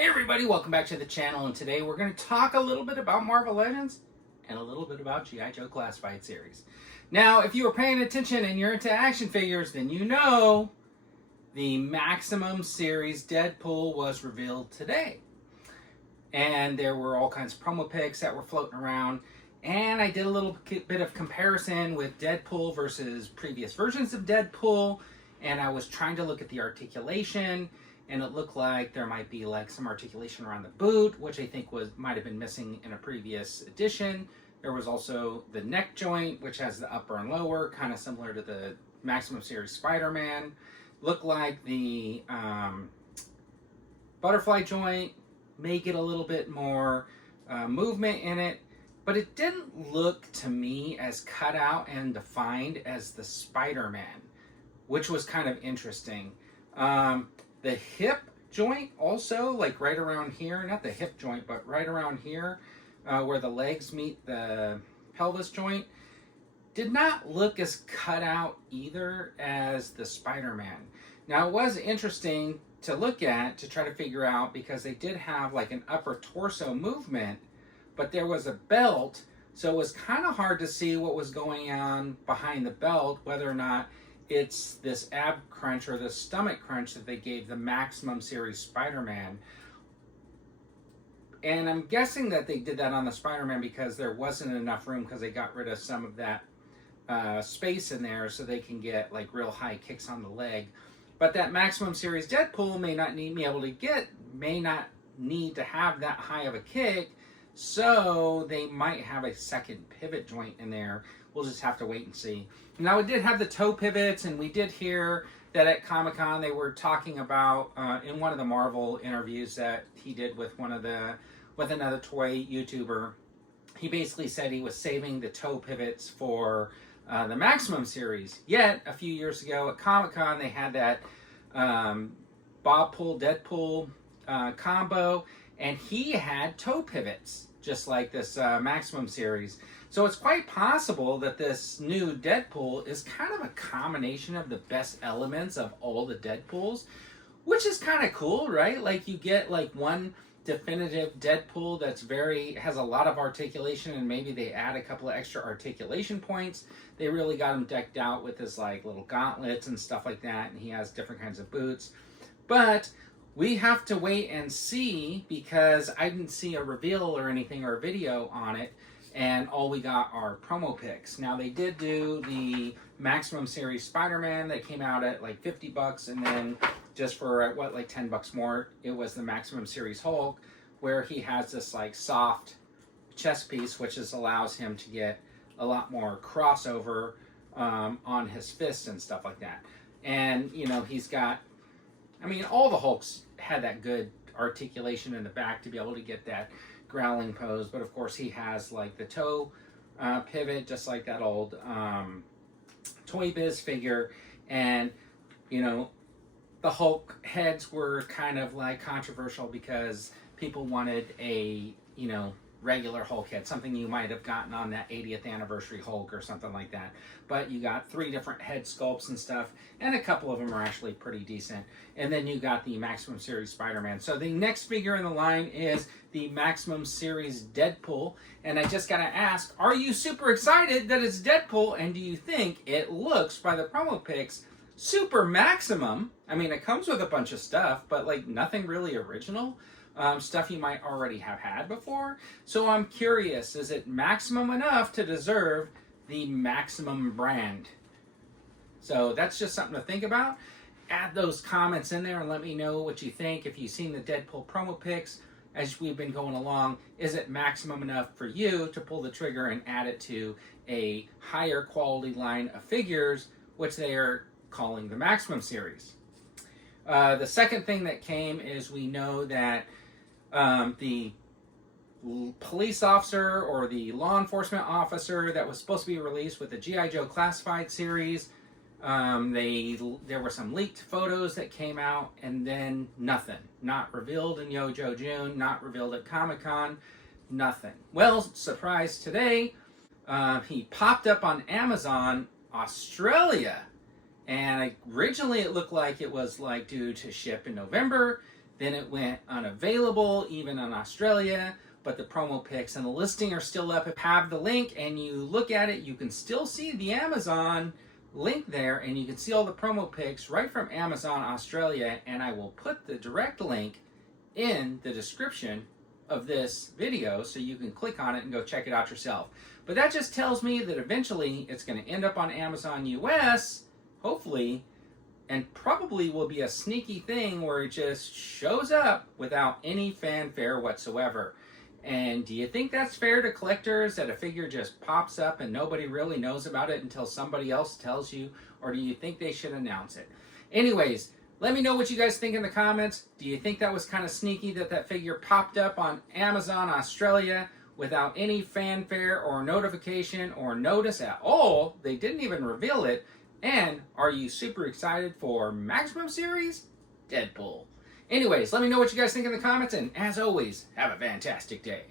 Hey everybody, welcome back to the channel, and today we're going to talk a little bit about Marvel Legends and a little bit about Gijoe Classified Series. Now, if you were paying attention and you're into action figures, then you know the Maximum Series Deadpool was revealed today. And there were all kinds of promo pics that were floating around, and I did a little bit of comparison with Deadpool versus previous versions of Deadpool, and I was trying to look at the articulation. And it looked like there might be like some articulation around the boot, which I think might have been missing in a previous edition. There was also the neck joint, which has the upper and lower, kind of similar to the Maximum Series Spider-Man. Looked like the butterfly joint may get a little bit more movement in it, but it didn't look to me as cut out and defined as the Spider-Man, which was kind of interesting. The hip joint also, like right around here, not the hip joint, but right around here, where the legs meet the pelvis joint, did not look as cut out either as the Spider-Man. Now, it was interesting to look at, to try to figure out, because they did have like an upper torso movement, but there was a belt, so it was kind of hard to see what was going on behind the belt, whether or not it's this ab crunch or the stomach crunch that they gave the Maximum Series Spider-Man. And I'm guessing that they did that on the Spider-Man because there wasn't enough room, because they got rid of some of that space in there so they can get like real high kicks on the leg. But that Maximum Series Deadpool may not need to have that high of a kick, so they might have a second pivot joint in there. We'll just have to wait and see. Now, it did have the toe pivots, and we did hear that at Comic-Con they were talking about, in one of the Marvel interviews that he did with another toy YouTuber, he basically said he was saving the toe pivots for the Maximum Series. Yet, a few years ago at Comic-Con, they had that Bob Pull Deadpool combo, and he had toe pivots, just like this Maximum Series. So it's quite possible that this new Deadpool is kind of a combination of the best elements of all the Deadpools, which is kind of cool, right? Like, you get like one definitive Deadpool that's has a lot of articulation, and maybe they add a couple of extra articulation points. They really got him decked out with his like little gauntlets and stuff like that, and he has different kinds of boots. But we have to wait and see, because I didn't see a reveal or anything or a video on it, and all we got are promo pics. Now, they did do the Maximum Series Spider-Man that came out at like $50, and then just for like $10 more, it was the Maximum Series Hulk, where he has this like soft chest piece, which allows him to get a lot more crossover on his fists and stuff like that. And, you know, he's got, I mean, all the Hulks had that good articulation in the back to be able to get that growling pose, but of course he has like the toe pivot, just like that old Toy Biz figure. And, you know, the Hulk heads were kind of like controversial because people wanted a, you know, regular Hulk head, something you might have gotten on that 80th anniversary Hulk or something like that. But you got 3 different head sculpts and stuff, and a couple of them are actually pretty decent. And then you got the Maximum Series Spider-Man. So the next figure in the line is the Maximum Series Deadpool. And I just gotta ask, are you super excited that it's Deadpool? And do you think it looks, by the promo pics, super maximum? I mean, it comes with a bunch of stuff, but like nothing really original. Stuff you might already have had before. So I'm curious, is it maximum enough to deserve the Maximum brand? So that's just something to think about. Add those comments in there and let me know what you think. If you've seen the Deadpool promo pics as we've been going along, is it maximum enough for you to pull the trigger and add it to a higher quality line of figures, which they are calling the Maximum Series? The second thing that came is, we know that the police officer or the law enforcement officer that was supposed to be released with the G.I. Joe Classified series, there were some leaked photos that came out, and then nothing. Not revealed in Yojo June, not revealed at Comic-Con, nothing. Well, surprise today, he popped up on Amazon Australia, and originally it looked like it was like due to ship in November. Then it went unavailable, even in Australia, but the promo pics and the listing are still up. If you have the link and you look at it, you can still see the Amazon link there, and you can see all the promo pics right from Amazon Australia, and I will put the direct link in the description of this video so you can click on it and go check it out yourself. But that just tells me that eventually it's going to end up on Amazon US, hopefully, and probably will be a sneaky thing where it just shows up without any fanfare whatsoever. And do you think that's fair to collectors, that a figure just pops up and nobody really knows about it until somebody else tells you? Or do you think they should announce it? Anyways, let me know what you guys think in the comments. Do you think that was kind of sneaky that that figure popped up on Amazon Australia without any fanfare or notification or notice at all? They didn't even reveal it. And are you super excited for Maximum Series Deadpool? Anyways, let me know what you guys think in the comments, and as always, have a fantastic day.